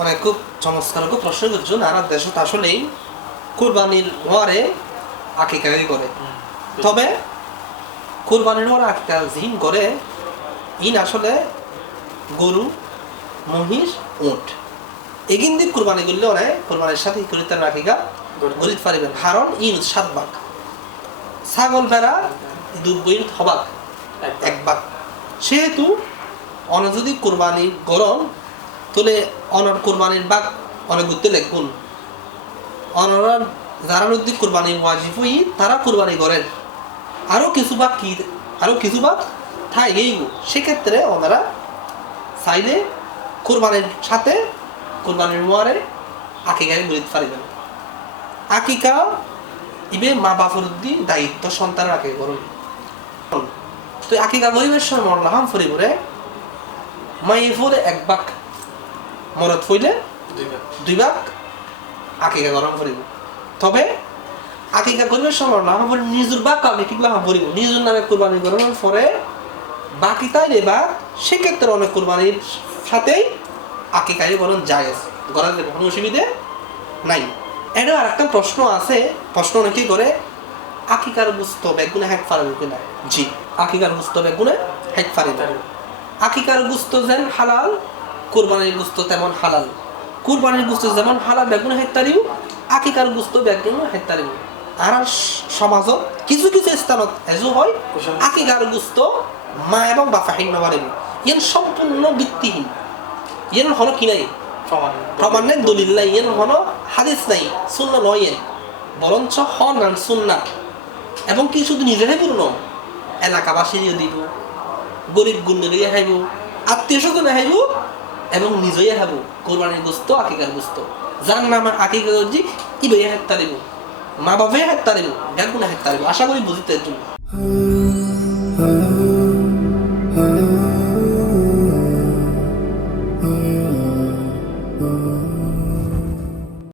অনেক খুব চমৎকার খুব প্রশ্ন করছো নানা দেশত আসলেই কুরবানির ওয়ারে আকিকাই করে তবে কুরবানির ওয়ারে আকিকা জিন করে ইন আসলে গরু মহিষ উট এগিন দিক কুরবানি করলে অনেক কুরবানির সাথে করিতে আকিকা গরিত পারিবেন কারণ ইন 7 ভাগ ছাগল ভেড়া দুধ বইন হবাক এক ভাগ সেহেতু অন যদি কুরবানি গরম তাহলে অনর কুরবানির বাঘ অনেক ঘুরতে লেখুন অনর যারা নদী কুরবানির ওয়াজিব হই তারা কুরবানি করেন আরও কিছু ভাগ থাই গেইগু সেক্ষেত্রে ওনারা চাইলে কুরবানির সাথে কুরবানির মোয়ারে আকিকায় গরিত পারিবেন আকিকা ইবে মা বাপর দি দায়িত্ব সন্তানের আকিকা করুন তো আকিকা গরিবের সময় মরলাম ফরিবরে মাইয়ে ফলে এক ভাগ মরদ হইলে 2 ভাগ আকিকা গরম করিব তবে আকিকা করিবার সময় না আমার নিজের ভাগ আমি কিংবা করিব নিজের নামে কোরবানি করানোর পরে বাকি তাই নেবা সেক্ষেত্রে অনেক কোরবানির সাথেই আকিকায় গরম জায়েজ করার কোনো অসুবিধে নাই এটা আর একটা প্রশ্ন আছে প্রশ্ন অনেকেই করে আকিকার বুঝতে বেগুনে হ্যাক পারবে কিনা জি আকিকার বুঝতে বেগুনে হ্যাক পারিবে আকিকার গুস্ত যেন হালাল কুরবানির গুস্ত তেমন হালাল কুরবানির গুস্ত যেমন হালাল বেগুন হেক্তারিও আকিকার গুস্ত বেগুন হেক্তারিও আর সমাজত কিছু স্থানত এজো হয় আকিকার গুস্ত মা এবং বাপা হিন নবারিব ইয়েন সম্পূর্ণ ভিত্তিহীন ইয়েন হলো কি নাই প্রমাণ নেই দলিল নাই ইয়েন হলো হাদিস নাই সুন্না নয় বরঞ্চ হন নান সুন্না এবং কি শুধু নিজেরাই পূর্ণ এলাকাবাসীও দিব গরিব গুণে হাইব আত্মীয় স্বজন হাইব এবং নিজেই হাবো কোরবানির গোস্ত আকিকার গোস্ত যার নাম আকিকা করছি ইবে হাত তারিব মা বাবাই হাত তারিব বেগুনে হাত তারিব আশা করি বুঝতে তুমি